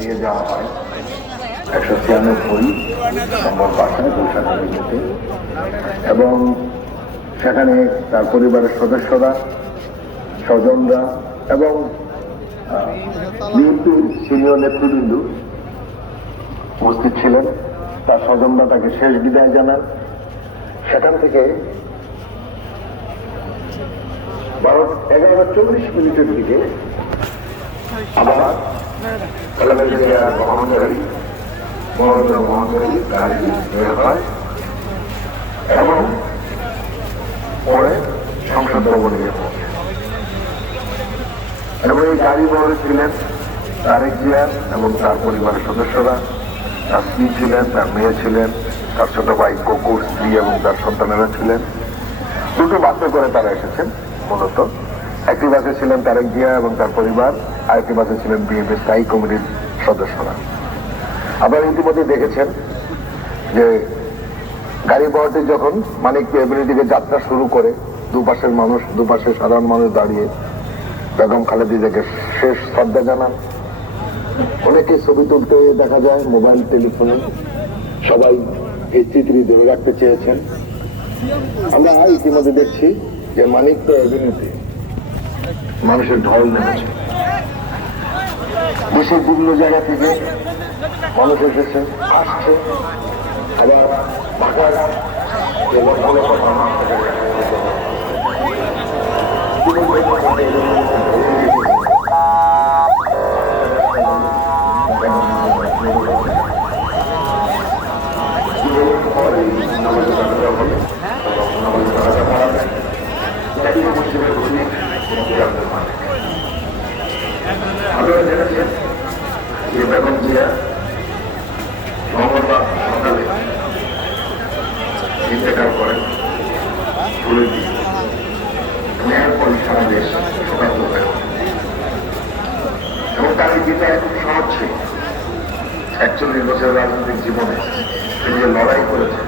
নিয়ে যাওয়া হয় 196 নম্বর বাসায় গুলশানের, এবং সেখানে তার পরিবারের সদস্যরা, স্বজনরা এবং বিএনপির সিনিয়র নেতৃবৃন্দ উপস্থিত ছিলেন। তার স্বজনরা তাকে শেষ বিদায় জানান। সেখান থেকে 11:40 দিকে আবার গাড়ি বের হয় এবং পরে সংসদ ভবনে পৌঁছে। এবং এই গাড়ি বহরে ছিলেন তারেক জিয়া এবং তার পরিবারের সদস্যরা, তার স্ত্রী ছিলেন, তার মেয়ে ছিলেন, তার ছোট ভাই কুকুর, স্ত্রী এবং তার সন্তানেরা ছিলেন। দুটো বাসে করে তারা এসেছেন। মূলত একটি বাসে ছিলেন তারেক জিয়া এবং তার পরিবার, আরেকটি বাসে ছিলেন বিএনপি স্থায়ী কমিটির সদস্যরা। আপনারা ইতিমধ্যে দেখেছেন যে গাড়ি বহরটি যখন মানিকপুর এভিনিউ দিকে যাত্রা শুরু করে, দুপাশের সাধারণ মানুষ দাঁড়িয়ে বেগম খালেদা জিয়াকে শেষ শ্রদ্ধা জানান। অনেকে ছবি তুলতে দেখা যায় মোবাইল টেলিফোনে, সবাই এই স্মৃতি ধরে রাখতে চেয়েছেন। আমরা ইতিমধ্যে দেখছি যে মানিকপুর এভিনিউতে মানুষের ঢল নেমেছে। দেশের বিভিন্ন জায়গা থেকে মানুষ এসেছে, আসছে। আবার ঢাকার আপনারা জেনেছেন যে বেগম জিয়া মঙ্গলবার সকালে ইন্তেকাল করেন ফুলের দিকে। এরপর সারা দেশ শোকাকুল হয়ে ওঠে এবং তার বিদায় খুব সহজ ছিল। 41 বছরের রাজনৈতিক জীবনে তিনি যে লড়াই করেছেন